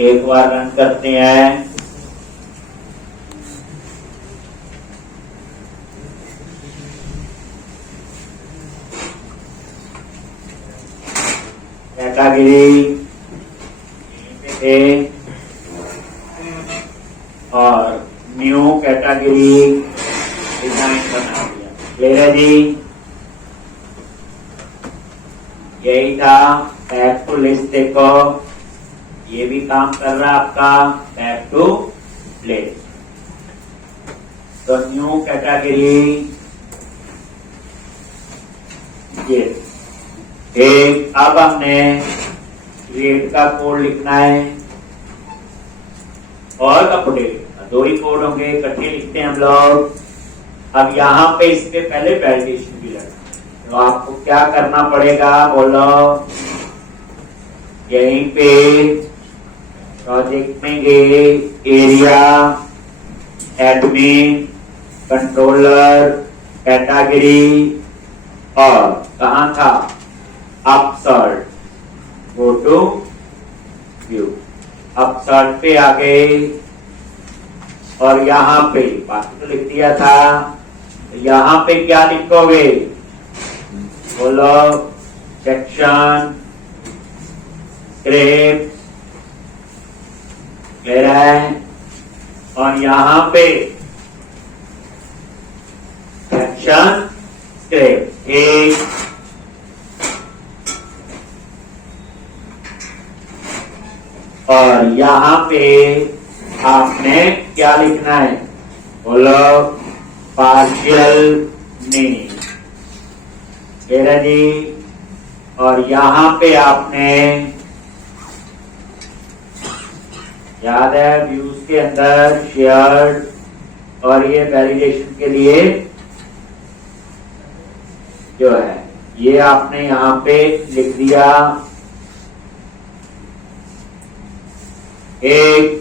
एक बार रन करते हैं। कैटेगरी पे और न्यू कैटेगरी डिजाइन बना दिया। क्लियर है जी? यही था। बैक टू लिस्ट देखो, ये भी काम कर रहा है आपका। बैक टू लिस्ट, तो न्यू कैटेगरी ये एक। अब हमने क्रिएट का कोड लिखना है और अपडेट, दो ही कोड होंगे, इकट्ठे लिखते हैं हम लोग। अब यहाँ पे इसके पहले वैलिडेशन भी लगना, तो आपको क्या करना पड़ेगा बोलो। यहीं पे प्रोजेक्ट में गए, एरिया, एडमिन, कंट्रोलर, कैटेगरी, और कहाँ था अपसर्ट, गो टू व्यू। अपसर्ट पे आ गए और यहाँ पे बाकी तो लिख दिया था। यहाँ पे क्या लिखोगे बोलो। सेक्शन, स्क्रिप्ट, क्लियर है। और यहाँ पे सेक्शन स्क्रिप्ट एक, और यहाँ पे आपने क्या लिखना है बोलो। पार्शियल नेम, क्लियर है जी। और यहाँ पे आपने, याद है व्यूज के अंदर शेयर्ड, और ये वैलिडेशन के लिए जो है ये आपने यहाँ पे लिख दिया। एक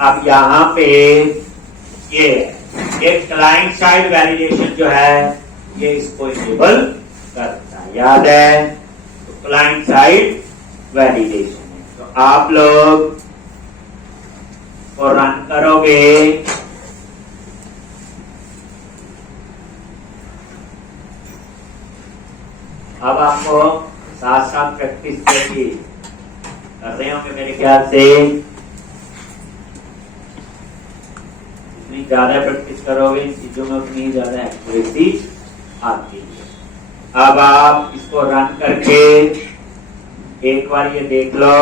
अब यहाँ पे ये एक क्लाइंट साइड वैलिडेशन जो है ये इसको इनेबल करता है, याद है। तो क्लाइंट साइड वैलिडेशन है, तो आप लोग को रन करोगे। अब आपको साथ साथ प्रैक्टिस करके कर रहे होंगे मेरे ख्याल से। जितनी ज्यादा प्रैक्टिस करोगे इन चीजों में उतनी ज्यादा एक्यूरेसी आती है। अब आप इसको रन करके एक बार ये देख लो।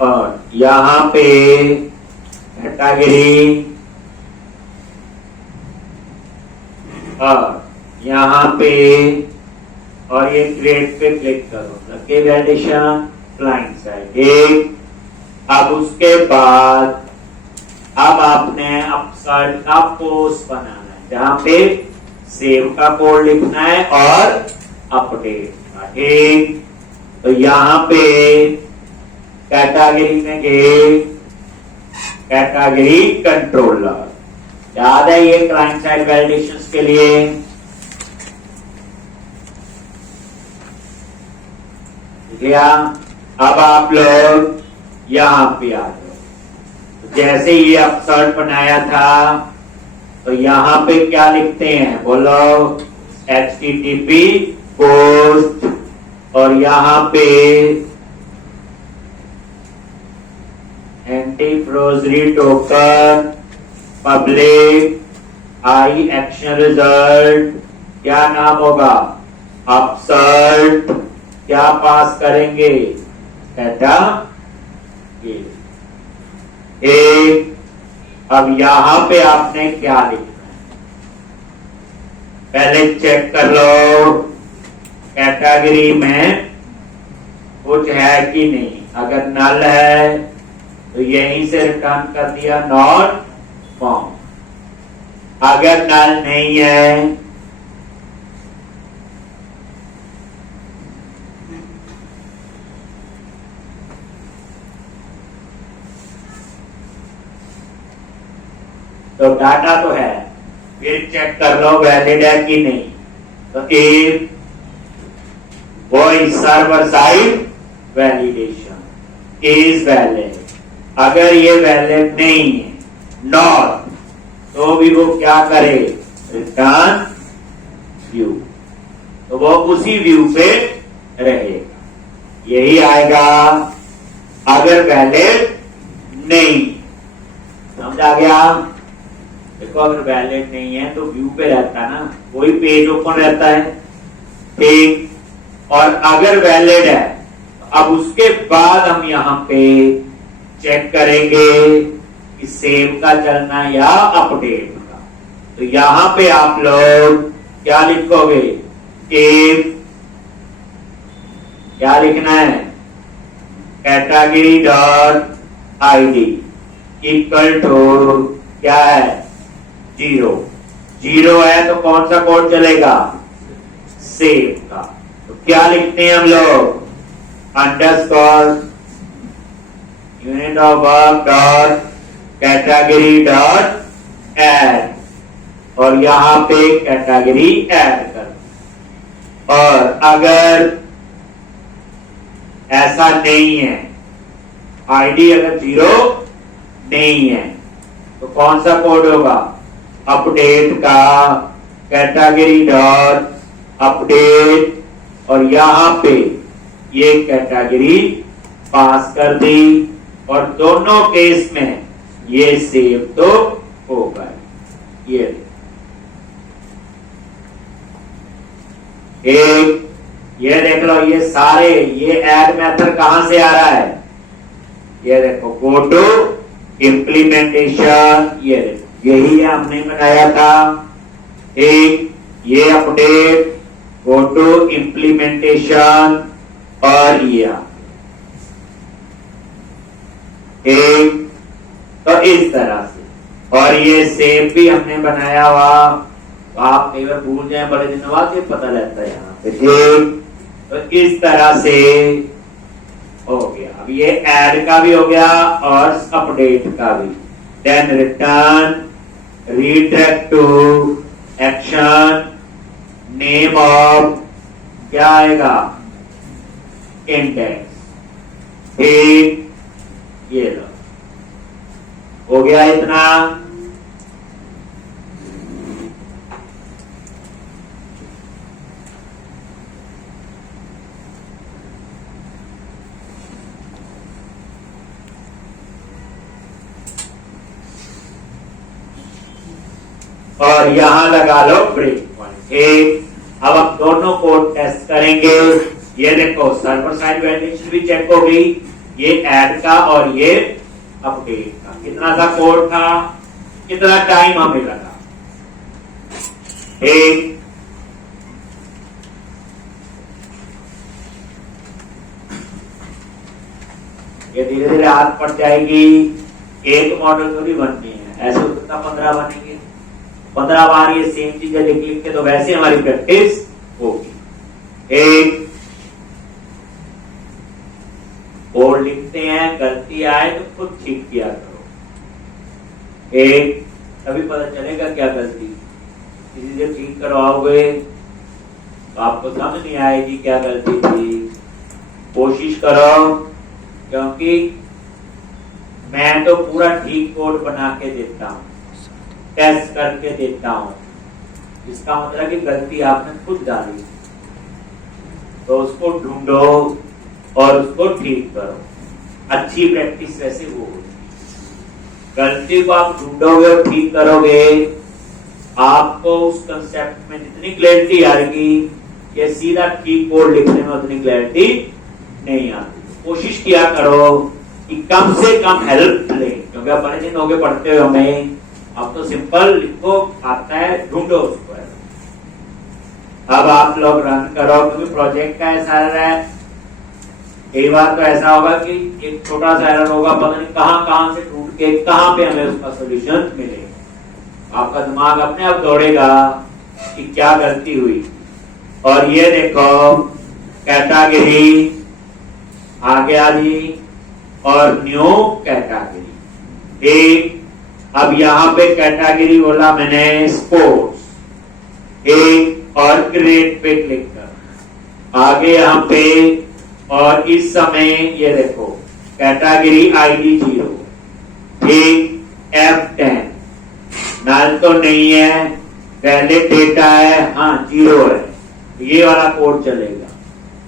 और यहाँ पे कैटेगरी, और यहाँ पे, और ये क्रिएट पे क्लिक करो, लगे वैलिडेशन क्लाइंट साइड एक। अब उसके बाद अब आपने अपसाइड का पोस्ट बनाना है, जहां पे सेव का कोड लिखना है और अपडेट का एक। तो यहाँ पे कैटेगरी में गए, कैटेगरी कंट्रोलर, याद है ये क्लाइंट साइड वैलिडेशंस के लिए। गया। अब आप लोग यहाँ पे आ जाओ। जैसे ये अपसर्ट बनाया था तो यहाँ पे क्या लिखते हैं बोलो। HTTP पोस्ट, और यहाँ पे एंटी फ्रोजरी टोकन पब्लिक आई एक्शन रिजल्ट, क्या नाम होगा अपसर्ट, क्या पास करेंगे डेटा एक। अब यहां पे आपने क्या लिखना है पहले चेक कर लो। कैटेगरी में कुछ है कि नहीं। अगर नल है तो यहीं से रिटर्न कर दिया नॉट फाउंड। अगर नल नहीं है तो डाटा तो है, फिर चेक कर लो वैलिड है कि नहीं। तो if voice server side validation is valid, अगर ये वैलिड नहीं है नॉट, तो भी वो क्या करे, रिटर्न व्यू, तो वो उसी व्यू पे रहेगा। यही आएगा अगर वैलिड नहीं। समझ आ गया? देखो अगर वैलिड नहीं है तो व्यू पे रहता है ना, कोई पेज ओपन रहता है, ठीक। और अगर वैलिड है तो अब उसके बाद हम यहाँ पे चेक करेंगे कि सेव का चलना या अपडेट का। तो यहां पे आप लोग क्या लिखोगे, इफ क्या लिखना है, category dot ID equal to क्या है, 0। 0 है तो कौन सा कोड चलेगा, सेव का। तो क्या लिखते हैं हम लोग, underscore unit of work dot category dot add, और यहां पे कैटेगरी ऐड कर। और अगर ऐसा नहीं है, आईडी अगर 0 नहीं है, तो कौन सा कोड होगा, अपडेट का कैटेगरी डॉट अपडेट, और यहां पे ये कैटेगरी पास कर दी। और दोनों केस में ये सेव तो होगा। ये एक, ये देख लो, ये सारे ये ऐड मेथड कहां से आ रहा है, ये देखो गो टू इम्प्लीमेंटेशन, ये देखो यही है हमने बनाया था। एक ये अपडेट, गो टू इम्प्लीमेंटेशन, और ये एक, तो इस तरह से। और ये सेव भी हमने बनाया हुआ, तो आप कई बार भूल जाए बड़े दिनों बाद ये पता लगता है यहाँ पे, ठीक। तो इस तरह से हो गया। अब ये ऐड का भी हो गया और अपडेट का भी। Then return redirect to action, name of क्या आएगा, इंडेक्स, ठीक। ये लो, हो गया इतना। और यहां लगा लो ब्रेक पॉइंट, एक। अब हम दोनों कोड टेस्ट करेंगे। ये देखो सर्वर साइड वैलिडेशन भी चेक हो गई, ये ऐड का और ये अपडेट का। कितना सा कोड था, कितना टाइम हमें लगा, एक। ये धीरे धीरे हाथ पड़ जाएगी। एक मॉडल थोड़ी बननी है, ऐसे तो कितना 15 बनेंगे, 15 बार ये सेम चीजें लिख लिख के तो वैसे हमारी प्रैक्टिस होगी। एक और लिखते हैं, गलती आए तो खुद ठीक किया करो। एक तभी पता चलेगा क्या गलती, किसी से ठीक करवाओगे तो आपको समझ नहीं आएगी क्या गलती थी। कोशिश करो, क्योंकि मैं तो पूरा ठीक कोड बना के देता हूँ, टेस्ट करके देता हूँ। इसका मतलब कि गलती आपने खुद डाली, तो उसको ढूंढो और उसको ठीक करो। अच्छी प्रैक्टिस वैसे वो होती है। गलती को आप ढूंढोगे और ठीक करोगे, आपको उस कंसेप्ट में जितनी क्लैरिटी आएगी, ये सीधा ठीक कोड लिखने में उतनी क्लैरिटी नहीं आती। कोशिश किया करो कि कम से कम हेल्प ले, क्योंकि आप बड़े दिन हो गए पढ़ते हो हमें। अब तो सिंपल लिखो, आता है, ढूंढो उसको। अब आप लोग रन करो, क्योंकि प्रोजेक्ट का ऐसा है, कई बार तो ऐसा होगा कि एक छोटा सा एरर होगा, पता नहीं कहां से टूट के कहां पे हमें उसका सोल्यूशन मिलेगा। आपका दिमाग अपने आप दौड़ेगा कि क्या गलती हुई। और ये देखो कैटेगरी आ गया जी, और न्यू कैटेगरी। ठीक, अब यहाँ पे कैटेगरी बोला मैंने स्पोर्ट्स, एक और क्रिएट पे क्लिक कर आगे यहाँ पे, और इस समय ये देखो कैटेगरी आईडी 0, ठीक, F10 नल तो नहीं है, पहले डेटा है, हाँ 0 है, ये वाला कोड चलेगा।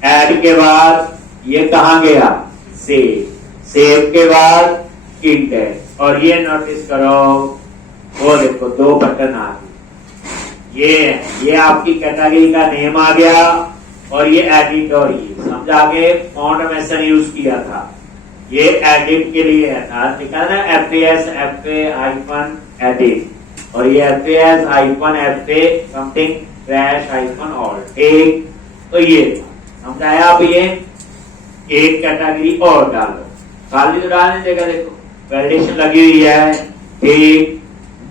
ऐड के बाद ये कहां गया, सेव के बाद इंडेक्स, और ये नोटिस करो वो देखो 2 बटन आ गए, ये आपकी कैटेगरी का नेम आ गया, और ये एडिट, और ये समझा के फॉन्ट मेंशन यूज किया था, ये एडिट के लिए था, लिखा ना FAS FA-edit, और ये FAS FA समथिंग --all, ठीक। तो ये समझाया। अब ये एक कैटेगरी और डालो, खाली तो डालने देगा, देखो वैलिडेशन लगी हुई है, ठीक।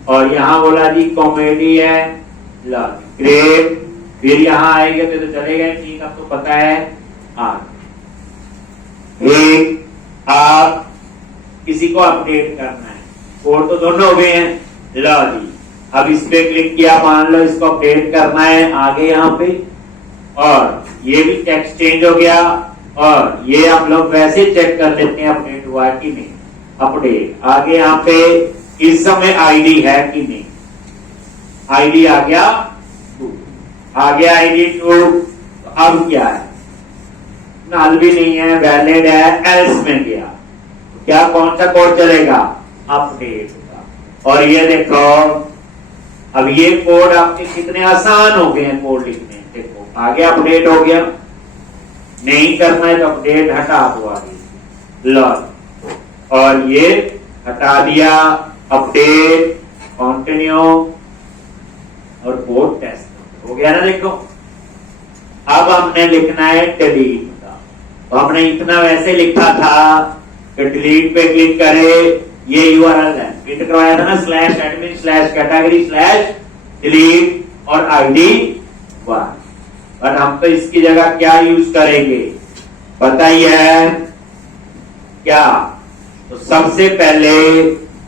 और यहाँ बोला जी कॉमेडी है, ग्रेट, फिर यहाँ आएंगे तो चलेगा, ठीक, आपको पता है। हाँ, एक आप किसी को अपडेट करना है, कोड तो दोनों हो गए हैं, लो जी। अब इस पे क्लिक किया, मान लो इसको अपडेट करना है आगे यहाँ पे, और ये भी टेक्स्ट चेंज हो गया, और ये आप लोग वैसे चेक कर लेते हैं अपडेट हुआ कि नहीं। अपडेट आगे यहाँ पे इस समय आईडी है कि नहीं, आईडी आ गया 2, आ गया आईडी 2। तो अब क्या है, नल भी नहीं है, वैलिड है, एल्स में गया, तो क्या कौन सा कोड चलेगा, अपडेट का। और ये देखो अब ये कोड आपके कितने आसान हो गए हैं कोड लिखने, देखो आगे अपडेट हो गया, नहीं करना है तो अपडेट हटा दो आगे, लॉग, और ये हटा दिया, अपडेट, कंटिन्यू, और कोड टेस्ट हो गया ना। देखो अब हमने लिखना है डिलीट का, तो हमने इतना वैसे लिखा था कि डिलीट पे क्लिक करे, ये URL है, प्रिंट करवाया था ना, /admin/category/delete और ID 1, बट हम तो इसकी जगह क्या यूज करेंगे पता ही है क्या। तो सबसे पहले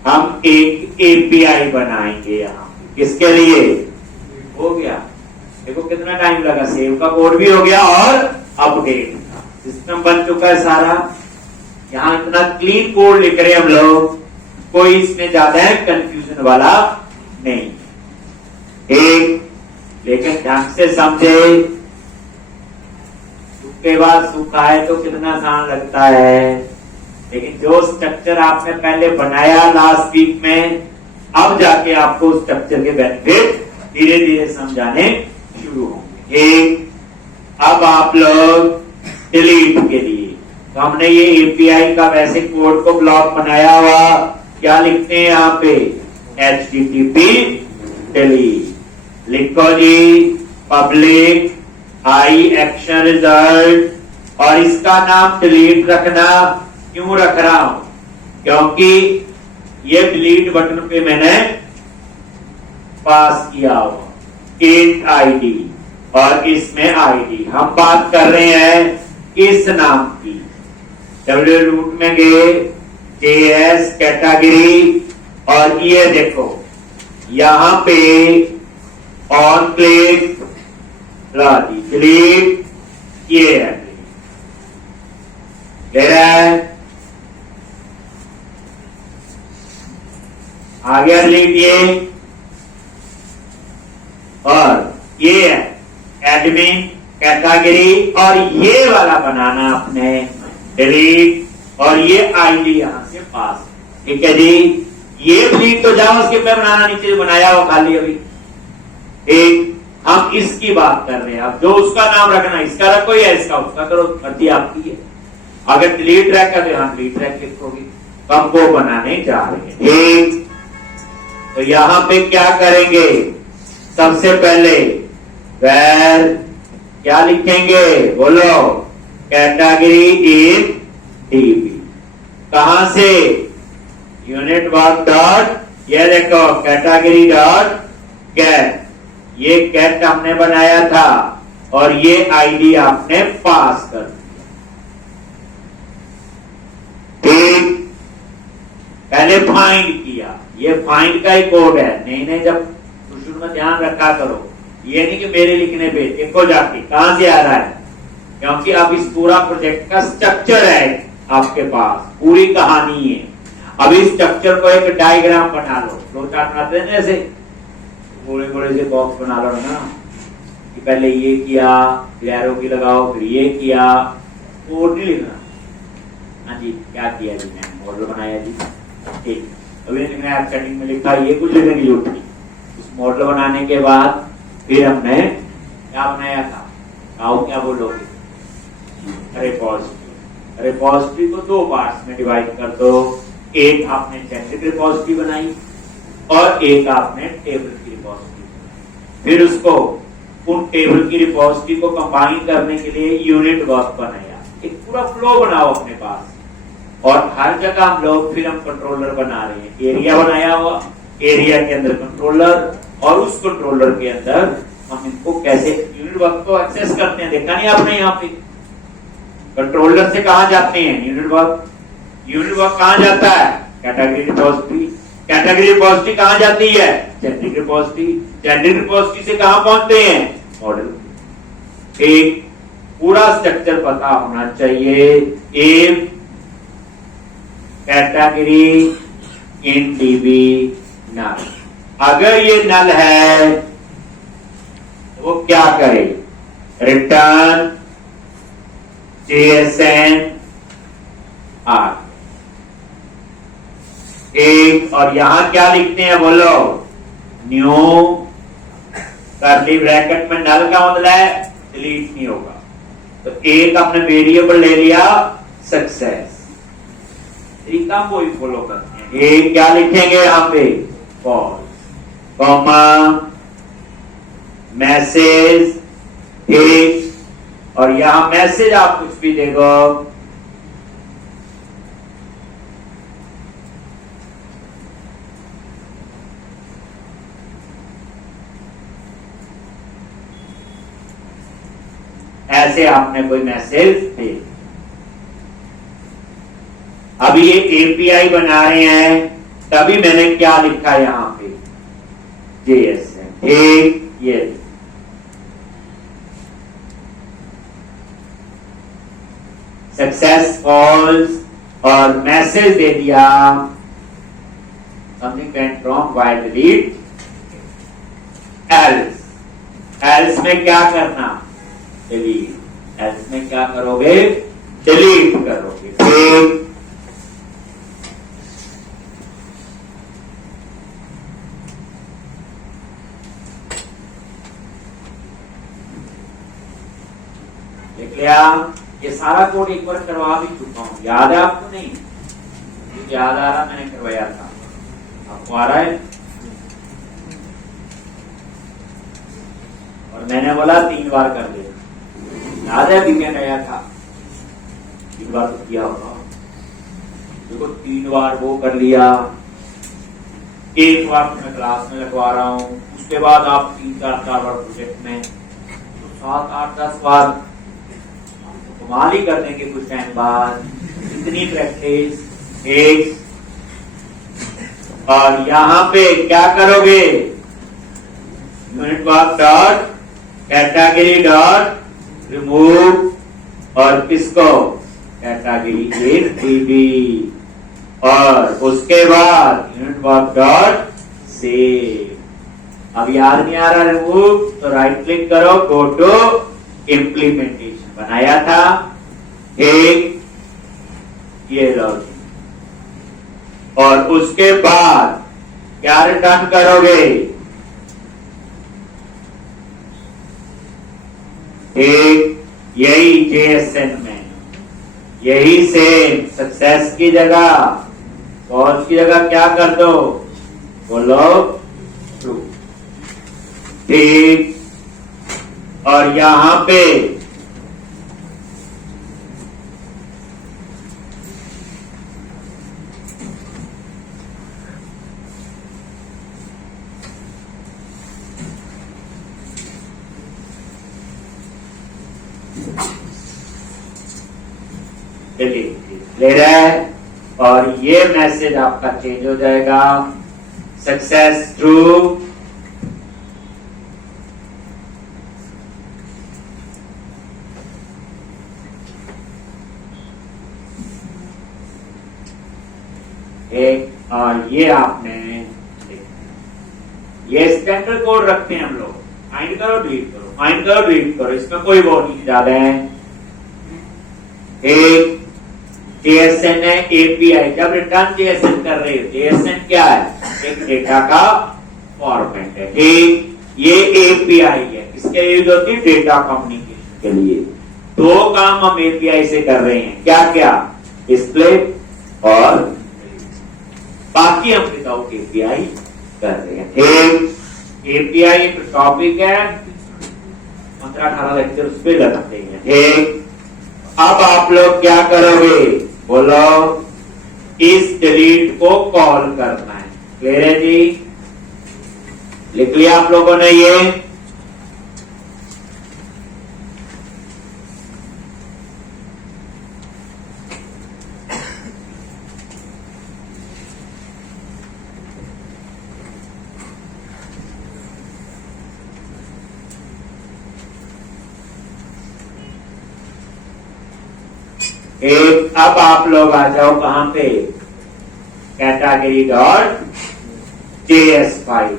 हम एक API बनाएंगे यहाँ, किसके लिए, हो गया, देखो कितना टाइम लगा, सेव का कोड भी हो गया और अपडेट का सिस्टम बन चुका है सारा। यहाँ इतना क्लीन कोड लिख रहे हम लोग, कोई इसमें ज्यादा कंफ्यूजन वाला नहीं, एक, लेकिन ढंग से समझे, उसके बाद सूखा है तो कितना आसान लगता है, लेकिन जो स्ट्रक्चर आपने पहले बनाया लास्ट वीक में, अब जाके आपको स्ट्रक्चर के बेनिफिट धीरे धीरे समझाने शुरू होंगे। एक, अब आप लोग डिलीट के लिए, तो हमने ये API का वैसे कोड को ब्लॉक बनाया हुआ, क्या लिखते हैं यहाँ पे, HTTP डिलीट, लिखो जी पब्लिक आई एक्शन रिजल्ट, और इसका नाम डिलीट रखना, क्यों रख रहा हूं, क्योंकि ये डिलीट बटन पे मैंने पास किया हुआ इंट ID, और इसमें ID हम बात कर रहे हैं इस नाम की, W रूट में गए, JS कैटेगरी, और ये देखो यहां पे ऑन क्लिक डिलीट, ये है आ गया डिलीट ये, और ये है एडमिन कैटेगरी, और ये वाला बनाना अपने डिलीट, और ये आईडी यहां से पास, ठीक है जी। ये डिलीट तो जावास्क्रिप्ट में बनाना, नीचे बनाया हो खाली अभी, एक, हम इसकी बात कर रहे हैं। अब जो उसका नाम रखना, इसका रखो या इसका, उसका करो, मर्जी आपकी है। अगर डिलीट ट्रैक कर, हम डिलीट ट्रैक लिखोगे, तो हम वो बनाने जा रहे हैं, ठीक। तो यहां पे क्या करेंगे, सबसे पहले वेर क्या लिखेंगे बोलो, कैटेगरी इन डीबी। कहां से, यूनिट वर्क डॉट, ये देखो कैटेगरी डॉट गेट, ये गेट हमने बनाया था और ये आईडी आपने पास कर दिया। ठीक, पहले फाइंड किया, ये फाइंड का ही कोड है। नहीं जब शुरू में ध्यान रखा करो, ये नहीं कि मेरे लिखने पे देखो जाके कहां से आ रहा है, क्योंकि अब इस पूरा प्रोजेक्ट का स्ट्रक्चर है आपके पास, पूरी कहानी है। अब इस स्ट्रक्चर को एक डायग्राम बना लो, फ्लो चार्ट बनाते हैं ऐसे बड़े बड़े से बॉक्स बना लो ना, कि पहले ये किया, फिर एरो की लगाओ, फिर ये किया, कोड नहीं लिखना। हाँ जी, क्या किया जी, मैंने मॉडल बनाया जी, ठीक। अभी लिखना है, सेटिंग में लिखा, ये कुछ लिखने की जरूरत नहीं। उस मॉडल बनाने के बाद फिर हमने क्या बनाया था, आओ क्या बोलोगे, रिपोजिटरी। रिपोजिटरी को दो पार्ट्स में डिवाइड कर दो, एक आपने जेनेरिक रिपोजिटरी बनाई और एक आपने टेबल की रिपोजिटरी बनाई। फिर उसको, उन टेबल की रिपोजिटरी को कंबाइन करने के लिए यूनिट वर्क बनाया। एक पूरा फ्लो बनाओ अपने पास, और हर जगह हम कंट्रोलर बना रहे हैं। एरिया बनाया हुआ, एरिया के अंदर कंट्रोलर, और उस कंट्रोलर के अंदर हम इनको कैसे यूनिट वर्क को एक्सेस करते हैं, देखा नहीं आपने यहाँ पे। कंट्रोलर से कहां जाते हैं यूनिट वर्क, यूनिट वर्क कहां जाता है, कैटेगरी रिपोजिटरी, कैटेगरी रिपोजिटरी कहां जाती है, जेनेरिक रिपोजिटरी, जेनेरिक रिपोजिटरी से कहां पहुंचते हैं, मॉडल। एक पूरा स्ट्रक्चर पता होना चाहिए। इफ कैटेगरी इन डीबी नल, अगर ये नल है तो वो क्या करे, रिटर्न JSN आर। एक, और यहां क्या लिखते हैं बोलो, न्यू करली ब्रैकेट में, नल का मतलब है डिलीट नहीं होगा। तो एक आपने वेरिएबल ले लिया सक्सेस, तरीका वो ही फॉलो करते हैं। एक क्या लिखेंगे यहां पे, फॉल्स, कॉमा मैसेज, एक, और यहां मैसेज आप कुछ भी देखो, ऐसे आपने कोई मैसेज दे। अभी ये एपीआई बना रहे हैं, तभी मैंने क्या लिखा यहां पे, JSN, ठीक, ये सक्सेस फॉल्स, और मैसेज दे दिया something went wrong, while delete, else, else में क्या करना, डिलीट, एल्स में क्या करोगे, डिलीट करोगे। ठीक, देख लिया, ये सारा कोड एक बार करवा भी चुका हूं, याद है आपको, नहीं याद आ रहा, मैंने करवाया था, आपको आ रहा है। और मैंने बोला 3 बार कर दे, याद है, अभी मैं गया था 3 बार तो किया होगा, देखो 3 बार वो कर लिया, एक बार मैं क्लास में लगवा रहा हूं, उसके बाद आप 3-4 बार प्रोजेक्ट में, तो 7-8-10 बार कमाल ही कर देंगे कुछ टाइम बाद। इतनी प्रैक्टिस, एक, और यहां पे क्या करोगे, unit work dot category dot remove, और किसको, कैटेगरी इन डीबी, और उसके बाद यूनिट वर्क डॉट सेव। अब याद नहीं आ रहा रिमूव, तो राइट क्लिक करो, गो टू इम्प्लीमेंटेशन, बनाया था एक, ये लॉजिक, और उसके बाद क्या रिटर्न करोगे, एक, यही JSN में, यही सेम सक्सेस की जगह, फॉल्स की जगह क्या कर दो, बोलो ट्रू। ठीक, और यहां पे ले रहा है और ये मैसेज आपका चेंज हो जाएगा, सक्सेस ट्रू। एक और ये आपने ये स्टैंडर्ड कोड रखते हैं हम लोग, फाइंड करो डिलीट करो, फाइंड करो डिलीट करो, इसमें कोई वो नहीं डाले हैं। एक JSN है API, जब रिटर्न JSN कर रहे हो, JSN क्या है? एक डेटा का फॉर्मेट है, ठीक। ये API है, किसके लिए यूज होती है? डेटा कम्युनिकेशन के लिए। दो काम हम API से कर रहे हैं, क्या क्या? डिस्प्ले और बाकी हम विदाउट API कर रहे हैं, ठीक। API एक टॉपिक है, 15-18 लेक्चर उस पर लगते हैं, ठीक। अब आप लोग क्या करोगे? बोलो, इस डिलीट को कॉल करना है। क्लियर है जी? लिख लिया आप लोगों ने ये? एक अब आप लोग आ जाओ कहां पे? कैटेगरी डॉट JS फाइल,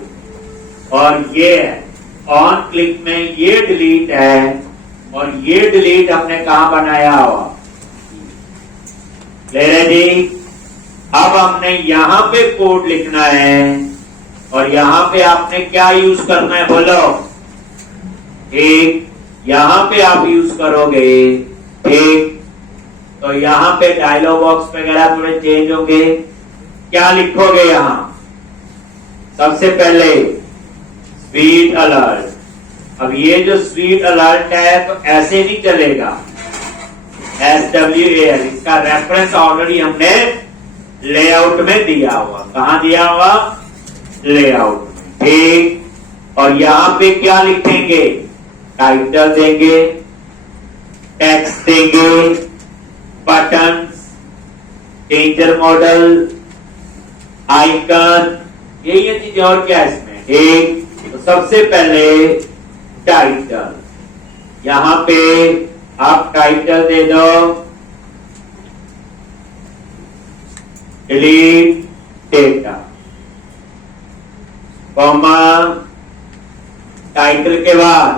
और ये ऑन क्लिक में ये डिलीट है, और ये डिलीट हमने कहां बनाया हुआ? ले रहे जी? अब हमने यहां पे कोड लिखना है, और यहां पे आपने क्या यूज करना है? बोलो। एक यहां पे आप यूज करोगे, एक तो यहां पे डायलॉग बॉक्स वगैरह थोड़े चेंज होंगे। क्या लिखोगे यहां? सबसे पहले स्वीट अलर्ट। अब ये जो स्वीट अलर्ट है तो ऐसे नहीं चलेगा, SWAL, इसका रेफरेंस ऑलरेडी हमने लेआउट में दिया हुआ। कहां दिया हुआ? लेआउट में, ठीक। और यहां पे क्या लिखेंगे? टाइटल देंगे, टेक्स्ट देंगे, बटन्स, डेंजर मॉडल, आइकन, ये चीजें। और क्या इसमें? एक तो सबसे पहले टाइटल, यहां पे आप टाइटल दे दो डिलीट डेटा, कॉमा, टाइटल के बाद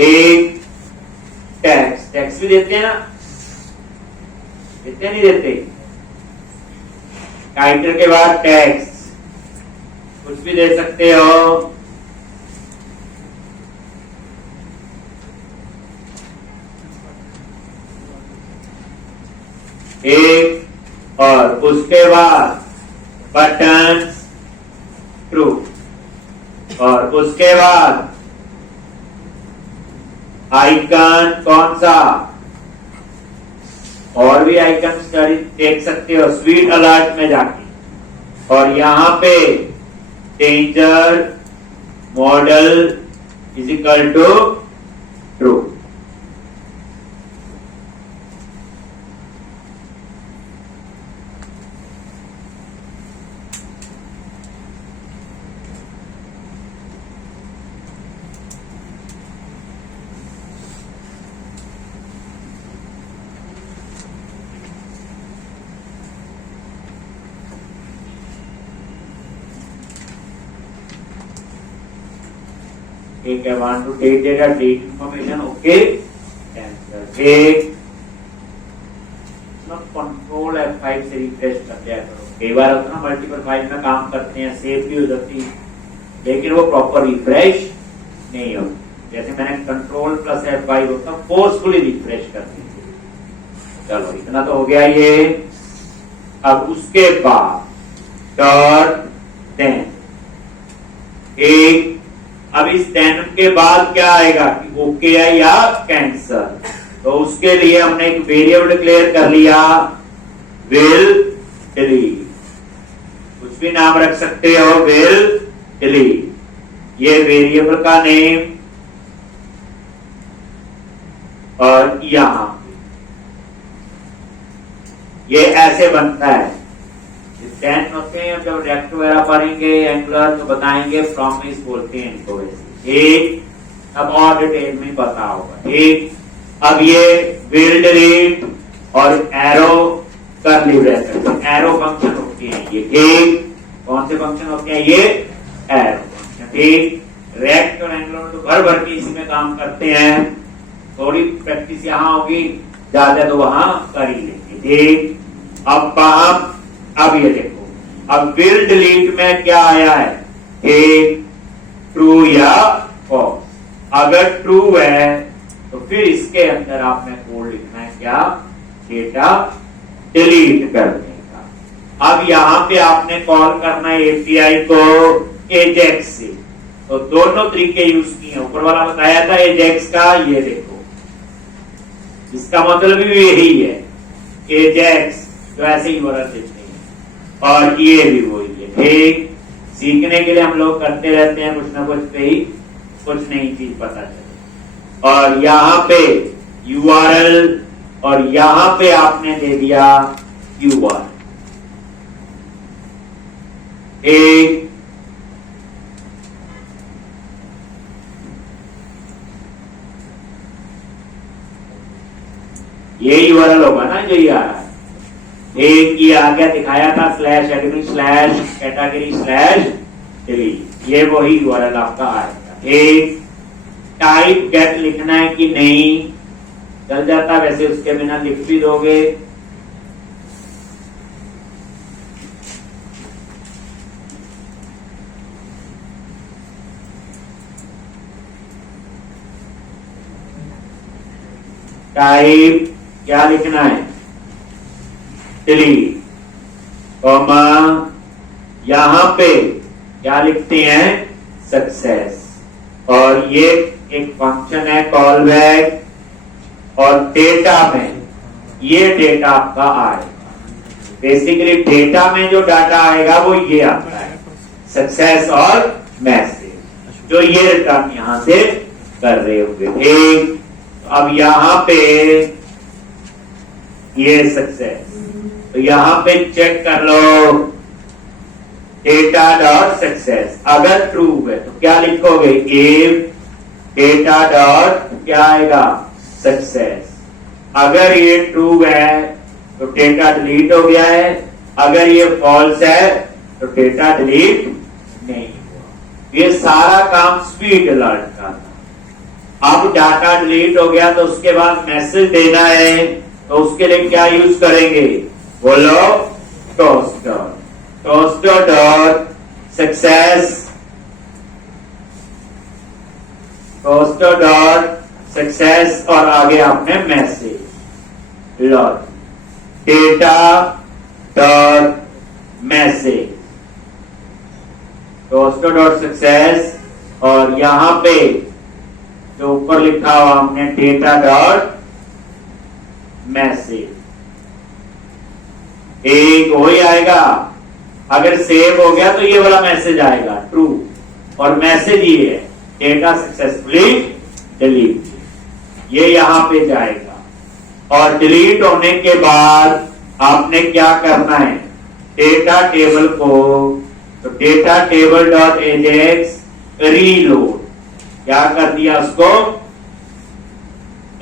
एक टैक्स। टैक्स भी देते हैं ना? देते नहीं देते? टाइटल के बाद टैक्स, कुछ भी दे सकते हो। एक और उसके बाद बटन ट्रू, और उसके बाद आइकन कौन सा? और भी आइकन देख सकते हो स्वीट अलर्ट में जाके, और यहां पे danger model is equal to true. ठीक है, want to take data, date information, okay, एक कंट्रोल F5 से रिफ्रेश कर दिया करो। कई बार होता है ना, मल्टीपल फाइल में काम करते हैं, सेव भी हो जाती है, लेकिन वो प्रॉपर रिफ्रेश नहीं होती। जैसे मैंने कंट्रोल प्लस F5 होता, फोर्सफुली रिफ्रेश कर दी। चलो इतना तो हो गया ये। अब उसके बाद डॉट देन एक अब इस देन के बाद क्या आएगा कि ओके है या कैंसल, तो उसके लिए हमने एक वेरिएबल डिक्लेयर कर लिया, विल डिलीट, कुछ भी नाम रख सकते हो, विल डिलीट, ये वेरिएबल का नेम। और यहां ये ऐसे बनता है, टेन होते हैं, जब रिएक्ट वगैरह पढ़ेंगे एंगुलर तो बताएंगे, प्रॉमिस बोलते हैं इनको वैसे। ठीक, अब और डिटेल में पता होगा। ठीक, अब ये विल डिलीट और arrow curly bracket, arrow function होती है ये। ठीक, कौन से फंक्शन होते हैं ये, एरो फंक्शन। ठीक, रिएक्ट और एंगुलर तो भर भर के इसी में काम करते हैं, थोड़ी प्रैक्टिस यहाँ होगी, ज्यादा तो वहां कर ही लेंगे। ठीक, अब ये देखो, अब विल डिलीट में क्या आया है, एक ट्रू या फॉल्स। अगर ट्रू है तो फिर इसके अंदर आपने कोड लिखना है क्या, डेटा डिलीट करने का। अब यहां पे आपने कॉल करना है एपीआई को एजेक्स से, तो दोनों तरीके यूज किए, ऊपर वाला बताया था एजेक्स का, ये देखो इसका मतलब भी यही है, एजेक्स जो ऐसे ही वर्ड देते हैं, और ये भी वही है। ठीक, सीखने के लिए हम लोग करते रहते हैं कुछ ना कुछ, पे ही कुछ नई चीज पता चले। और यहाँ पे URL और यहाँ पे आपने दे दिया URL। एक ये URL होगा ना जो ये आ रहा है, एक ये आ गया दिखाया था /admin/category/delete, ये वही URL आपका आएगा। ठीक, टाइप गेट लिखना है कि नहीं, चल जाता वैसे, उसके बिना लिख भी दोगे। टाइप क्या लिखना है, डिलीट, कॉमा यहां पे क्या लिखते हैं, सक्सेस, और ये एक फंक्शन है कॉल बैक, और डेटा में ये डेटा आपका आएगा। बेसिकली डेटा में जो डाटा आएगा वो ये आता है, सक्सेस और मैसेज, जो ये रिटर्न यहां से कर रहे होंगे। ठीक, अब यहां पे ये सक्सेस, तो यहां पे चेक कर लो डेटा डॉट सक्सेस, अगर ट्रू है तो क्या लिखोगे, इफ डेटा डॉट क्या आएगा, सक्सेस। अगर ये ट्रू है तो डेटा डिलीट हो गया है, अगर ये फॉल्स है तो डेटा डिलीट नहीं हुआ। ये सारा काम स्पीड अलर्ट का था। अब डाटा डिलीट हो गया तो उसके बाद मैसेज देना है, तो उसके लिए क्या यूज करेंगे, बोलो, toaster dot success, toaster dot success, और आगे आपने message log data dot message, toaster dot success, और यहां पे जो ऊपर लिखा हुआ हमने डेटा डॉट मैसेज, एक वही आएगा। अगर सेव हो गया तो ये वाला मैसेज आएगा ट्रू, और मैसेज ये है डेटा सक्सेसफुली डिलीट, ये यहां पे जाएगा। और डिलीट होने के बाद आपने क्या करना है, डेटा टेबल को, तो data table dot Ajax reload, क्या कर दिया, उसको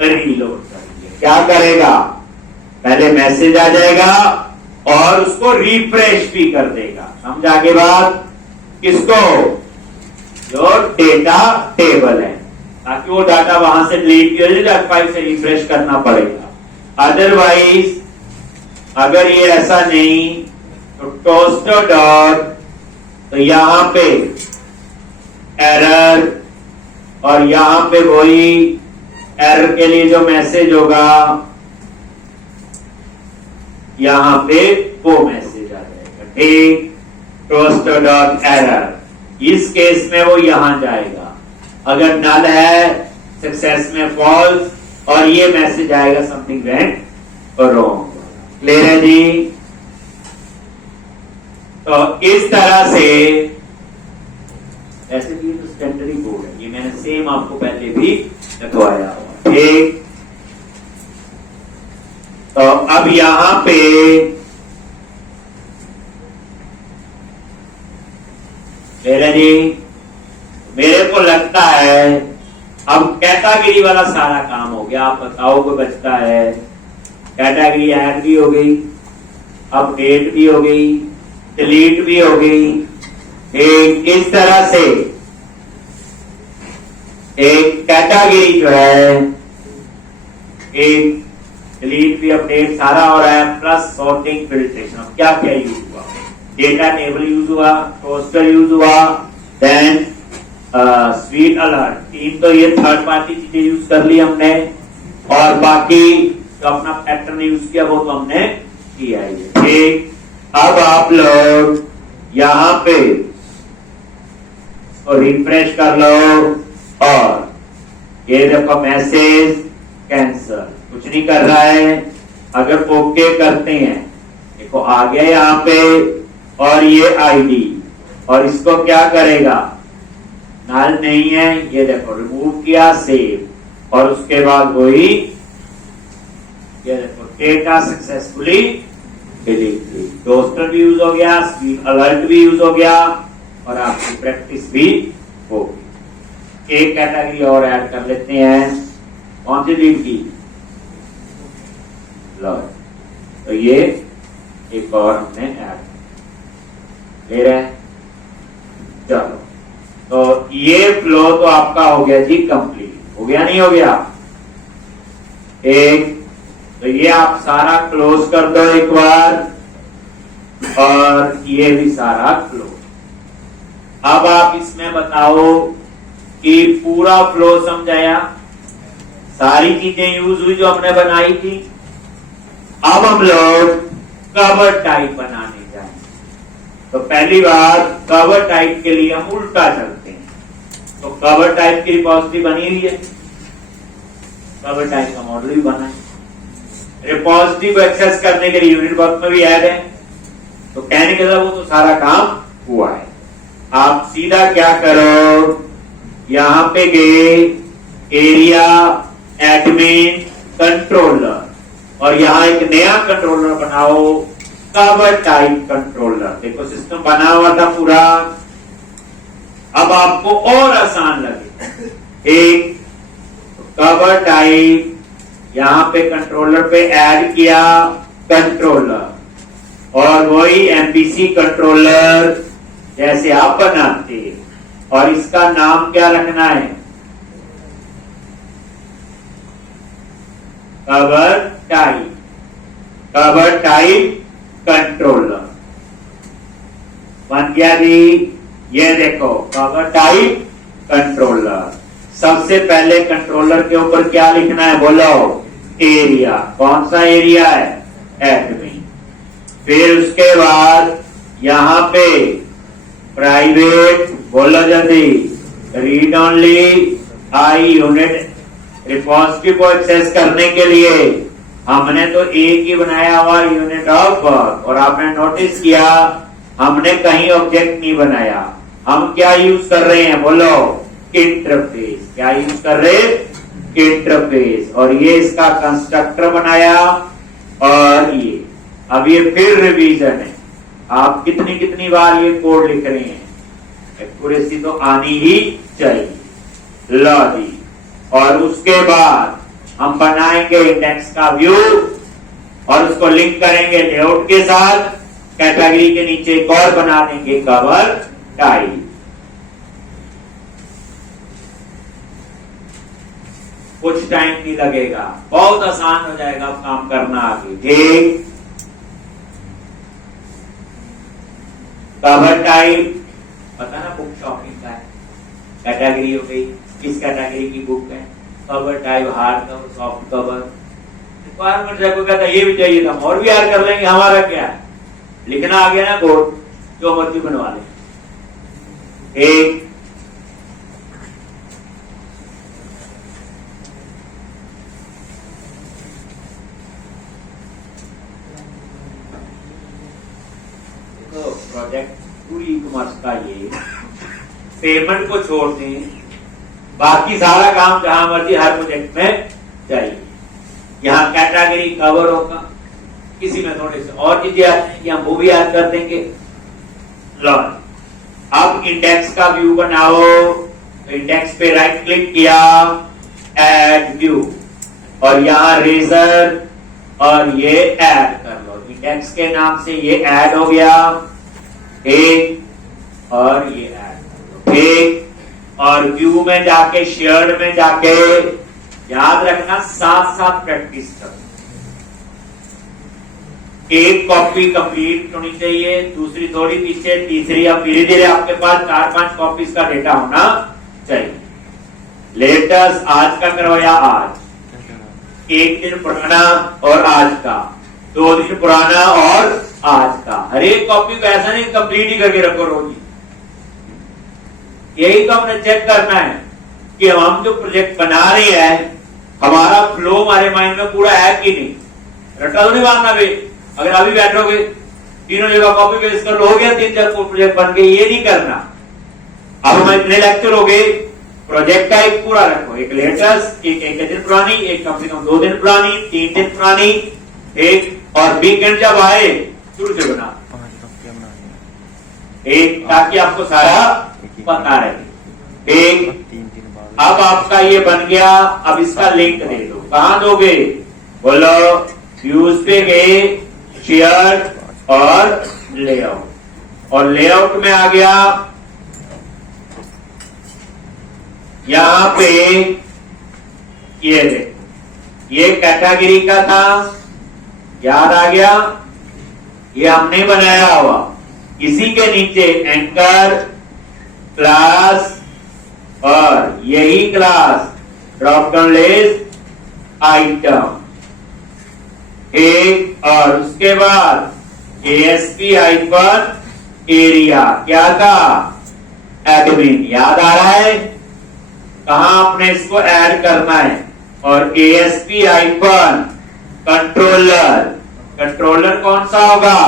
रीलोड कर दिया। क्या करेगा, पहले मैसेज आ जाएगा और उसको रिफ्रेश भी कर देगा। समझा के बाद, किसको, जो डेटा टेबल है, ताकि वो डाटा वहां से डिलीट किया फाइल से रिफ्रेश करना पड़ेगा। अदरवाइज अगर ये ऐसा नहीं तो टोस्टर डॉट, तो यहां पे एरर, और यहां पे वही एरर के लिए जो मैसेज होगा यहां पे वो मैसेज आ जाएगा। ठीक, टोस्टर डॉट एरर, इस केस में वो यहां जाएगा, अगर नल है सक्सेस में फॉल्स, और ये मैसेज आएगा समथिंग वेंट रॉन्ग। क्लियर है जी? तो इस तरह से, ऐसे भी तो स्टैंडर्ड कोड है, ये मैंने सेम आपको पहले भी लिखवाया हुआ। ठीक, तो अब यहां पे मेरे को लगता है अब कैटेगरी वाला सारा काम हो गया। आप बताओ कोई बचता है? कैटेगरी ऐड भी हो गई, अपडेट भी हो गई, डिलीट भी हो गई। एक इस तरह से एक कैटेगरी जो है, एक डिलीट भी अपडेट सारा हो रहा है, प्लस सॉर्टिंग फिल्ट्रेशन। अब क्या क्या यूज हुआ? डेटा टेबल यूज हुआ, टोस्टर यूज हुआ, देन स्वीट अलर्ट। तीन तो ये थर्ड पार्टी चीजें यूज कर ली हमने, और बाकी जो अपना पैटर्न यूज किया वो तो हमने किया ही है। ठीक, अब आप लोग यहां पे रिफ्रेश कर लो, और ये देखो मैसेज कैंसल, कुछ नहीं कर रहा है। अगर ओके करते हैं, देखो आ गया यहाँ पे, और ये आईडी, और इसको क्या करेगा? नल नहीं है, ये देखो रिमूव किया, सेव, और उसके बाद वही ये देखो डेटा सक्सेसफुली डिलीट। टोस्टर भी यूज हो गया, स्वीट अलर्ट भी यूज हो गया, और आपकी प्रैक्टिस भी होगी। एक कैटेगरी और ऐड कर लेते हैं। कौन सी लीड की? तो ये एक और हमने ऐड ले रहे हैं। चलो, तो ये फ्लो तो आपका हो गया जी कंप्लीट। हो गया नहीं हो गया? एक तो ये आप सारा क्लोज कर दो एक बार, और ये भी सारा क्लोज। अब आप इसमें बताओ कि पूरा फ्लो समझाया, सारी चीजें यूज हुई जो हमने बनाई थी। अब हम लोग कवर टाइप बनाने जाएंगे। तो पहली बार कवर टाइप के लिए हम उल्टा चलते हैं। तो कवर टाइप की रिपोजिटरी बनी हुई है, कवर टाइप का मॉडल भी बना है। रिपोजिटरी को एक्सेस करने के लिए यूनिट वर्क में भी ऐड है। तो कहने के लिए वो तो सारा काम हुआ है। आप सीधा क्या करो, यहां पे गए एरिया एडमिन कंट्रोलर, और यहां एक नया कंट्रोलर बनाओ, कवर टाइप कंट्रोलर। देखो सिस्टम बना हुआ था पूरा। अब आपको और आसान लगे, एक कवर टाइप यहां पे कंट्रोलर पे ऐड किया, कंट्रोलर, और वही एमपीसी कंट्रोलर जैसे आप बनाते, और इसका नाम क्या रखना है? Cover type, cover type controller बन गया जी। ये देखो कवर टाइप कंट्रोलर। सबसे पहले कंट्रोलर के ऊपर क्या लिखना है बोलो? एरिया। कौन सा एरिया है? एडमिन। फिर उसके बाद यहां पे प्राइवेट, बोलो जल्दी, read only I unit. Repository को एक्सेस करने के लिए हमने तो एक ही बनाया हुआ यूनिट ऑफ वर्क, और आपने नोटिस किया हमने कहीं ऑब्जेक्ट नहीं बनाया। हम क्या यूज कर रहे हैं बोलो? इंटरफेस। क्या यूज कर रहे? इंटरफेस। और ये इसका कंस्ट्रक्टर बनाया, और ये अब ये फिर रिवीजन है। आप कितनी कितनी बार ये कोड लिख रहे हैं, एक्यूरेसी तो आनी ही चाहिए। लो जी, और उसके बाद हम बनाएंगे इंडेक्स का व्यू, और उसको लिंक करेंगे लेआउट के साथ। कैटेगरी के नीचे एक और बना देंगे कवर टाइप। कुछ टाइम नहीं लगेगा, बहुत आसान हो जाएगा काम करना आगे। ठीक, कवर टाइप पता ना, बुक शॉपिंग का है, कैटेगरी हो गई, किस कैटेगरी की बुक है, cover type hard cover, soft cover. Requirement जब कहता ये भी चाहिए था, और भी याद कर लेंगे। हमारा क्या है, लिखना आ गया ना कोड, जो मर्जी बनवा ले। एक प्रोजेक्ट पूरी कॉमर्स का ये पेमेंट को छोड़ दें, बाकी सारा काम जहां मर्जी हर प्रोजेक्ट में चाहिए। यहाँ कैटेगरी कवर होगा, किसी में थोड़े से और चीजें आती हैं वो भी याद कर देंगे। लो अब इंडेक्स का व्यू बनाओ, इंडेक्स पे राइट क्लिक किया, ऐड व्यू, और यहाँ रेजर और ये ऐड कर लो। इंडेक्स के नाम से ये ऐड हो गया, एक और ये ऐड कर लो, एक और व्यू में जाके शेयर्ड में जाके याद रखना साथ साथ प्रैक्टिस करो। एक कॉपी कंप्लीट होनी चाहिए, दूसरी थोड़ी पीछे, तीसरी अब धीरे धीरे आपके पास 4-5 कॉपीज का डेटा होना चाहिए। लेटेस्ट आज का करवाया आज, एक दिन पुराना और आज का, 2 दिन पुराना और आज का। हर एक कॉपी को ऐसा नहीं कंप्लीट ही करके रखो रोज। यही तो हमने चेक करना है कि हम जो प्रोजेक्ट बना रहे हैं हमारा फ्लो हमारे माइंड में पूरा है कि नहीं। रट्टा तो नहीं मारना भाई, अगर अभी बैठोगे तीनों जगह कॉपी पेस्ट कर लो, हो गया 3-4 प्रोजेक्ट बन गए, ये नहीं करना। अब हमारे इतने लेक्चर हो गए, प्रोजेक्ट का एक पूरा रखो, एक लेटेस्ट, एक दिन पुरानी, एक कम से कम 2 दिन पुरानी, 3 दिन पुरानी, एक और वीकेंड जब आए शुरू से बना एक, ताकि आपको सारा पता रहे। एक अब आपका ये बन गया, अब इसका लिंक दे दो। कहां दोगे बोलो? व्यूज पे गए, शेयर और लेआउट, और लेआउट में आ गया यहां पे ये देखो, ये कैटेगरी का था, याद आ गया, ये हमने बनाया हुआ। इसी के नीचे एंकर क्लास और यही class drop down list item एक, और उसके बाद ASP हाइफन एरिया क्या था? एडमिन। याद आ रहा है कहां आपने इसको ऐड करना है? और ASP हाइफन कंट्रोलर, कंट्रोलर कौन सा होगा?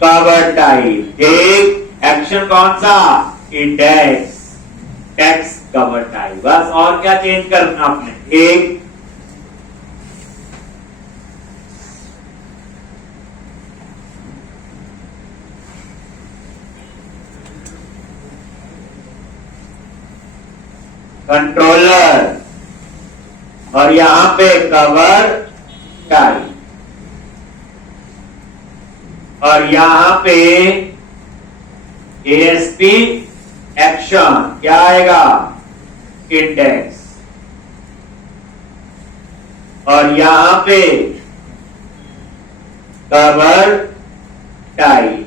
Cover type. एक एक्शन कौन सा? Index, text cover type. बस और क्या चेंज करना आपने? एक कंट्रोलर और यहां पे कवर टाइप, और यहां पे ASP एक्शन क्या आएगा? इंडेक्स, और यहां पे कवर टाइप।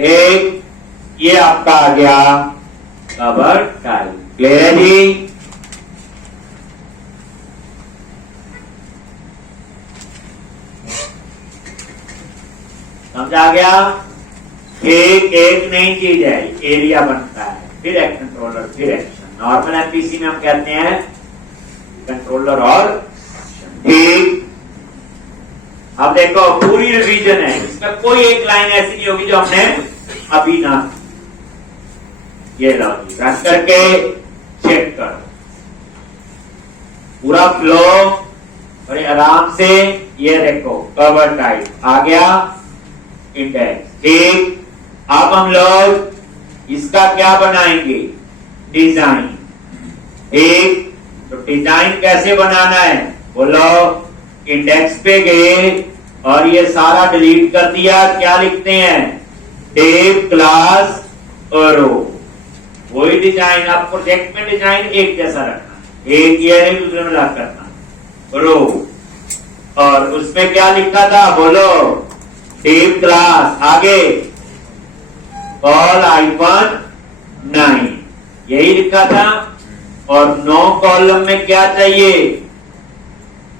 एक ये आपका आ गया कवर टाइप। क्लियर है जी? समझा गया? एक नई चीज है, एरिया बनता है, फिर एक कंट्रोलर, फिर एक्शन। नॉर्मल एमपीसी में हम कहते हैं कंट्रोलर और ठीक। अब देखो पूरी रिवीजन है, इसमें कोई एक लाइन ऐसी नहीं होगी जो हमने अभी ना। ये लो रन करके चेक करो, पूरा फ्लो बड़े आराम से। ये देखो कवर टाइप आ गया, इंडेक्स ठीक। अब हम लोग इसका क्या बनाएंगे? डिजाइन। एक तो डिजाइन कैसे बनाना है बोलो? इंडेक्स पे गए और ये सारा डिलीट कर दिया। क्या लिखते हैं? टेब, क्लास और रो। वही डिजाइन। आप प्रोजेक्ट में डिजाइन एक जैसा रखना, एक ये नहीं दूसरे में लग करना। रो और उसमें क्या लिखा था बोलो? टेब क्लास। आगे कॉल आइकन 9 यही लिखा था। और 9 कॉलम में क्या चाहिए?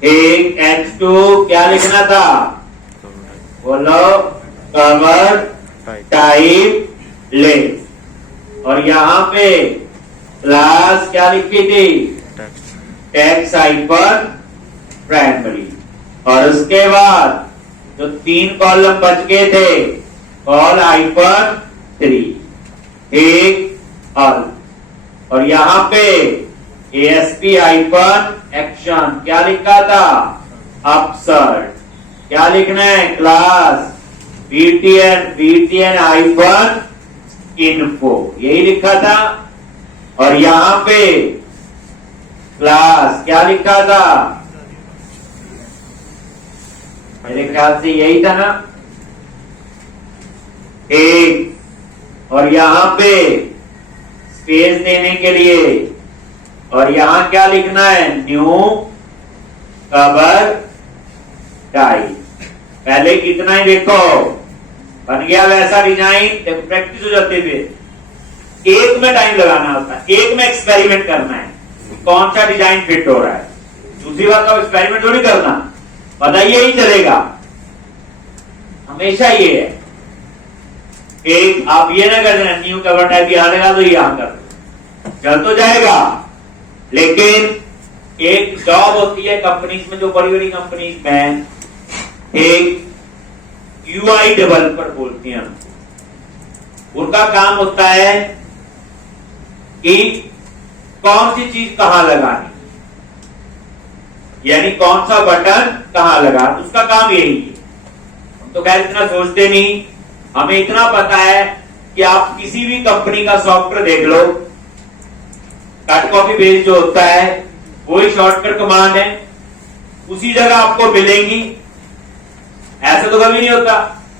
एक H2 क्या लिखना था बोलो? Cover type less. और यहां पे क्लास क्या लिखी थी? Text hyphen primary. और उसके बाद जो 3 कॉलम बच गए थे, कॉल हाइफन 3, ठीक। और यहां पे ASP हाइफन एक्शन क्या लिखा था, अपसर्ट। क्या लिखना है, क्लास BTN हाइफन इन्फो, यही लिखा था। और यहां पे क्लास क्या लिखा था, मेरे ख्याल से यही था ना, एक। और यहां पे स्पेस देने के लिए, और यहां क्या लिखना है, न्यू कवर टाइप। पहले कितना ही देखो बन गया वैसा डिजाइन, देखो प्रैक्टिस हो जाते हुए। एक में टाइम लगाना होता है, एक में एक्सपेरिमेंट करना है, कौन सा डिजाइन फिट हो रहा है। दूसरी बात, अब एक्सपेरिमेंट थोड़ी करना, बताइए ही चलेगा, हमेशा ये है। एक आप ये ना कर देना, न्यू कवर टाइप यहां लगा दो, यहां कर दो, चल तो जाएगा। लेकिन एक जॉब होती है कंपनीज में, जो बड़ी बड़ी कंपनीज में एक UI डेवलपर बोलती हैं, उनका काम होता है कि कौन सी चीज कहां लगानी, यानी कौन सा बटन कहां लगा, उसका काम यही है। हम तो खैर इतना सोचते नहीं, हमें इतना पता है कि आप किसी भी कंपनी का सॉफ्टवेयर देख लो, कट कॉपी पेस्ट जो होता है वही शॉर्टकट कमांड है, उसी जगह आपको मिलेंगी। ऐसा तो कभी नहीं होता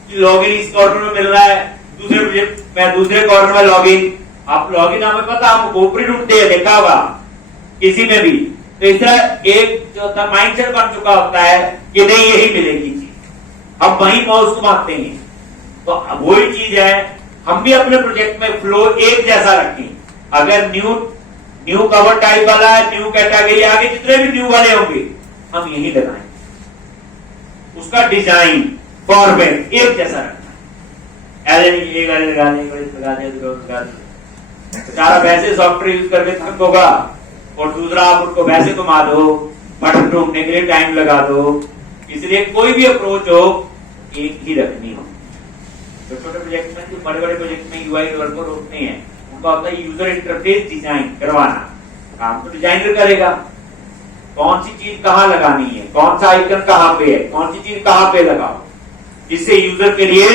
कि लॉगिन इस कॉर्नर में मिल रहा है, दूसरे कॉर्नर में लॉगिन। आप लॉगिन हमें पता, आप ऊपरी ढूंढते हैं, देखा होगा किसी में भी। तो इस तरह एक जो होता माइंडसेट बन चुका होता है कि नहीं यही मिलेगी चीज, अब वही माउस को मारते हैं। तो वही चीज है, हम भी अपने प्रोजेक्ट में फ्लो एक जैसा रखें। अगर न्यू कवर टाइप वाला है, न्यू कैटेगरी, आगे जितने भी न्यू वाले होंगे हम यही लगाएंगे, उसका डिजाइन फॉर्मेट एक जैसा रखना है। बेचारा वैसे सॉफ्टवेयर यूज करके थक होगा, और दूसरा आप उनको वैसे घुमा दो, बटन ढूंढने के लिए टाइम लगा दो। इसलिए कोई भी अप्रोच हो एक ही रखनी हो। छोटे छोटे प्रोजेक्ट में, जो बड़े बड़े प्रोजेक्ट में UI डेवलपर होते हैं, उनका होता है यूजर इंटरफेस डिजाइन करवाना, काम तो डिजाइनर करेगा। कौन सी चीज कहां लगानी है, कौन सा आइकन कहां पे है, कौन सी चीज कहां पे लगाओ, जिससे यूजर के लिए,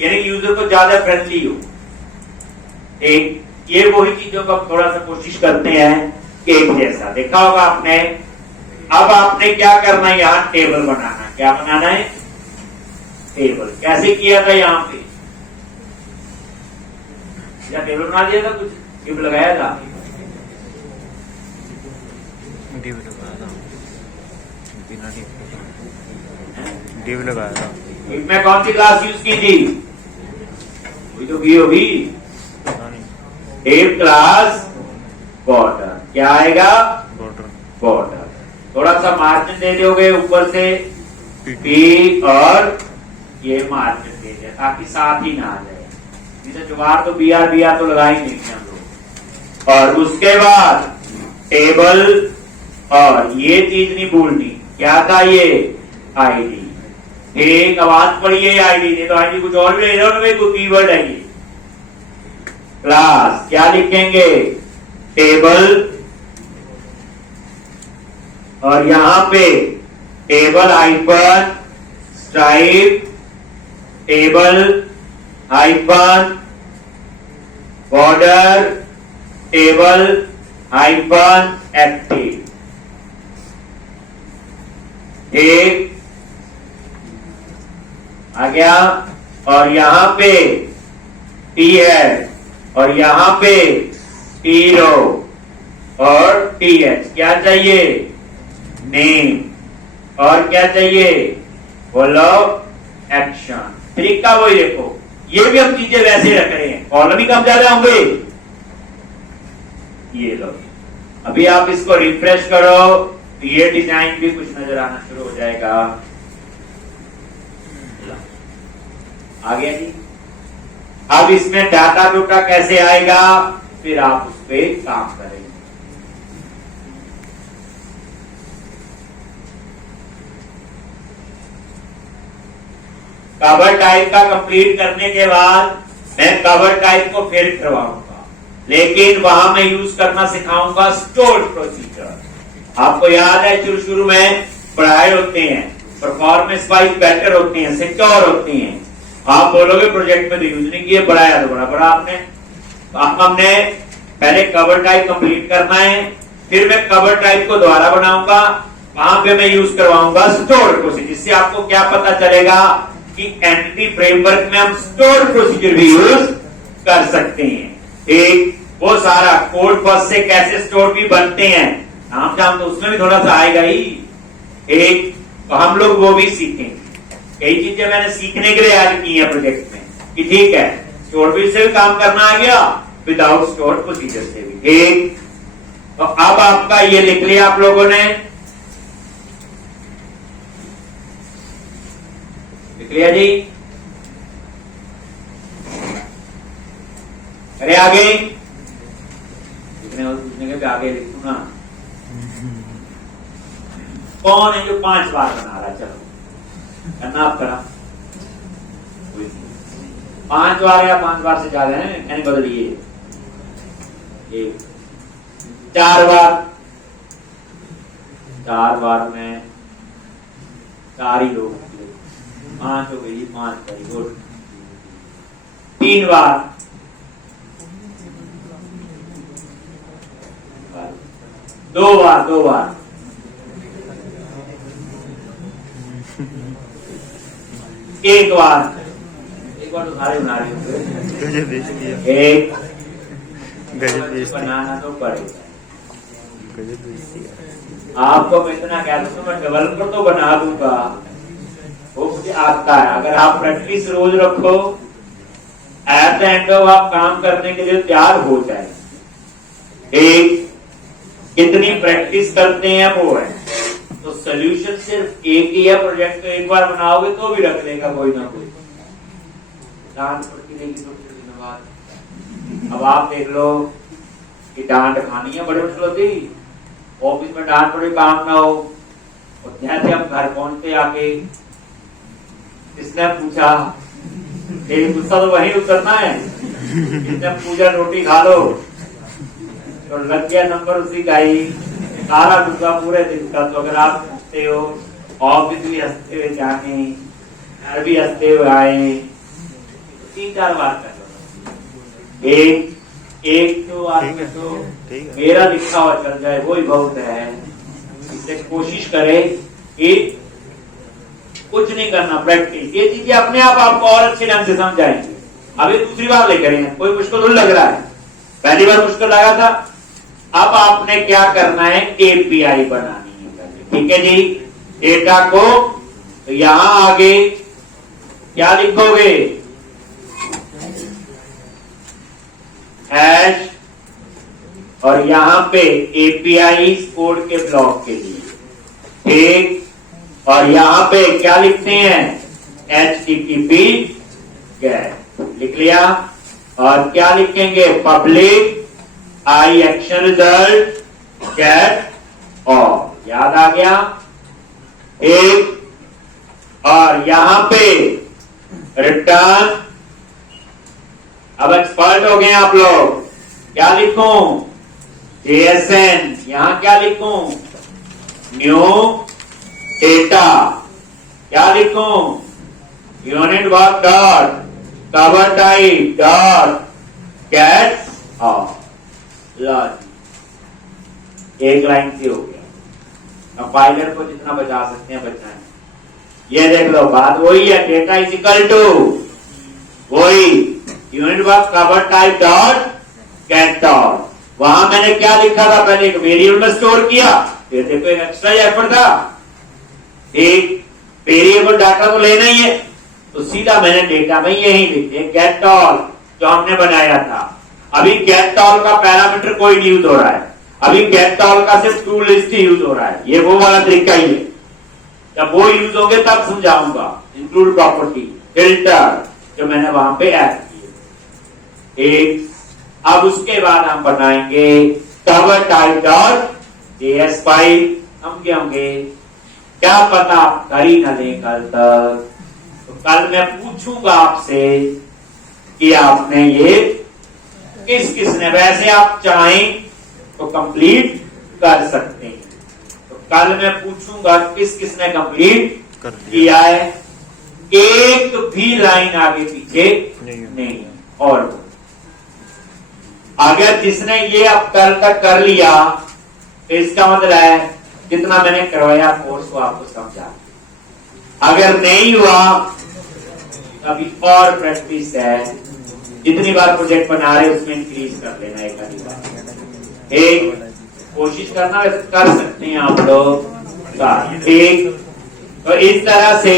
यानी यूजर को ज्यादा फ्रेंडली हो। एक ये वही चीजों का थोड़ा सा कोशिश करते हैं कि एक जैसा। देखा होगा आपने। अब आपने क्या करना है, यहाँ टेबल बनाना। क्या बनाना है, टेबल। कैसे किया था, यहाँ पे या टेबल बना दिया था, कुछ टेबल लगाया था, डिव लगाया था। इसमें कौन सी क्लास यूज की थी, वही तो की होगी, डिव क्लास बॉर्डर। क्या आएगा, बॉर्डर। थोड़ा सा मार्जिन दे दोगे ऊपर से P, और ये मार्जिन दे दे ताकि साथ ही ना आ जाए। जैसे जुगाड़ तो BR तो लगा ही नहीं हम लोग। और उसके बाद टेबल, और ये चीज नहीं भूलनी, क्या था ये, ID। एक आवाज पड़ी है ID, नहीं तो ID कुछ और भी नहीं, कीवर्ड है ये। क्लास क्या लिखेंगे, टेबल, और यहां पे table hyphen style, table hyphen border, table hyphen active. ठीक आ गया। और यहां पे T है, और यहां पे T रो, और TH। क्या चाहिए, नेम, और क्या चाहिए, बोलो एक्शन। तरीका वही देखो, ये भी हम चीजें वैसे रख रहे हैं, कॉलम ही कम ज्यादा होंगे। ये लो, अभी आप इसको रिफ्रेश करो तो ये डिजाइन भी कुछ नजर आना शुरू हो जाएगा। आ गया जी। अब इसमें डाटा डोटा कैसे आएगा, फिर आप उस पर काम करेंगे। कवर टाइप का कंप्लीट करने के बाद मैं कवर टाइप को फिर करवाऊंगा, लेकिन वहां मैं यूज करना सिखाऊंगा स्टोर प्रोसीजर। आपको याद है शुरू में पढ़ाए होते हैं, परफॉर्मेंस वाइज बेटर होते हैं, सिक्योर होते हैं। आप बोलोगे प्रोजेक्ट में तो यूज नहीं किए, पढ़ाया तो बड़ा बड़ा आपने। तो हमने पहले कवर टाइप कंप्लीट करना है, फिर मैं कवर टाइप को दोबारा बनाऊंगा, वहां पे मैं यूज करवाऊंगा स्टोर प्रोसीजर, जिससे आपको क्या पता चलेगा कि एंटिटी फ्रेमवर्क में हम स्टोर प्रोसीजर भी यूज कर सकते हैं। एक वो सारा कोड बस से कैसे स्टोर भी बनते हैं, नाम जान तो उसमें भी थोड़ा सा आएगा ही। एक तो हम लोग वो भी सीखेंगे। कई चीजें मैंने सीखने के लिए ऐड की है प्रोजेक्ट में कि ठीक है स्टोर भी से भी काम करना आ गया, विदाउट स्टोर प्रोसीजर से भी। ठीक, तो अब आपका ये लिख लिया आप लोगों ने, लिख लिया जी। अरे आगे लिखने और पूछने के आगे लिखू ना। कौन है जो 5 बार बना रहा है? चलो करना आप करा, 5 बार या 5 बार से ज्यादा है, मैंने बदलिए 4 बार, 4 बार में 4 ही लोग, 5 हो गई, 5 वेरी गुड। 3 बार, 2 बार, 2 बार, 1 बार, 1 बार तो सारे बना रहे होंगे। एक बनाना तो पड़ेगा। आपको मैं इतना कह दूं, मैं डेवलपर तो बना दूंगा, वो मुझे आता है। अगर आप प्रैक्टिस रोज रखो, एट द एंड ऑफ आप काम करने के लिए तैयार हो जाए। एक कितनी प्रैक्टिस करते हैं वो है, तो सोल्यूशन सिर्फ एक ही है। प्रोजेक्ट तो एक बार बनाओगे तो भी रख लेगा कोई ना कोई, डांट पड़ती रहेगी थोड़ी दिनों बाद। अब आप देख लो कि डांट खानी है बड़ी मुश्किल होती, ऑफिस में डांट पड़ी काम ना हो, और जैसे हम घर पहुंचते आके किसने पूछा, तेरी गुस्सा तो वहीं उतरना है, किसने पूछा रोटी खा लो, तो लग गया नंबर उसी का ही, सारा गुस्सा पूरे दिन का। तो अगर आप हंसते हो, ऑफिस भी हंसते हुए जाने, घर भी हंसते हुए आए, तो 3-4 बार कर लो। एक तो आदमी तो मेरा लिखा हुआ चल जाए वही बहुत है। इससे कोशिश करे कि कुछ नहीं करना, प्रैक्टिस। ये चीजें अपने आप आपको और अच्छे ढंग से समझ आएंगे। अभी दूसरी बार लेकर आए, कोई मुश्किल तो लग रहा है, पहली बार मुश्किल लगा था। अब आपने क्या करना है, एपीआई बनानी है। ठीक है जी, डेटा को तो यहां आगे क्या लिखोगे, हैश, और यहां पे एपीआई कोड के ब्लॉक के लिए। ठीक, और यहां पे क्या लिखते हैं, HTTP गेट, लिख लिया। और क्या लिखेंगे, पब्लिक आई एक्शन रिजल्ट गेट ऑल, याद आ गया। एक, और यहां पे रिटर्न। अब एक्सपर्ट हो गए आप लोग, क्या लिखूं, JSN, यहां क्या लिखूं, न्यू डेटा, क्या लिखूं, unit work dot cover type dot get all. एक लाइन से हो गया। कंपाइलर को जितना बचा सकते हैं बचाएं। ये देख लो, बात वही है, डेटा इज इक्वल टू वही unit work cover type dot gate dot. वहां मैंने क्या लिखा था, पहले एक वेरिएबल में स्टोर किया, फिर देखो एक एक्स्ट्रा एफर्ट था, एक वेरिएबल डाटा तो लेना ही है, तो सीधा मैंने डेटा में यही लिख दिया गेट ऑल, जो हमने बनाया था। अभी गेट ऑल का पैरामीटर कोई नहीं यूज हो रहा है, अभी गेट ऑल का सिर्फ टू लिस्ट ही यूज हो रहा है। ये वो वाला तरीका ही है, जब वो यूज होंगे तब समझाऊंगा। इंक्लूड प्रॉपर्टी, फिल्टर, जो मैंने वहां पे ऐड किए। एक, अब उसके बाद हम बनाएंगे cover type dot JS file. हम क्या होंगे, क्या पता कर ही न दें कल तक, तो कल मैं पूछूंगा आपसे कि आपने ये किस किसने, वैसे आप चाहें तो कंप्लीट कर सकते हैं। तो कल मैं पूछूंगा किस किसने कंप्लीट किया है, एक भी लाइन आगे पीछे नहीं। और अगर जिसने ये अब कल तक कर लिया तो इसका मतलब है जितना मैंने करवाया कोर्स को आपको समझा। अगर नहीं हुआ अभी और प्रैक्टिस है, जितनी बार प्रोजेक्ट बना रहे उसमें इंक्रीज कर लेना एक आधी बार। एक कोशिश करना, वैसे कर सकते हैं आप लोग। ठीक, तो इस तरह से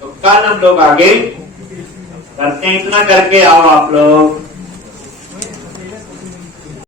तो कल हम लोग आगे करते हैं। इतना करके आओ आप लोग।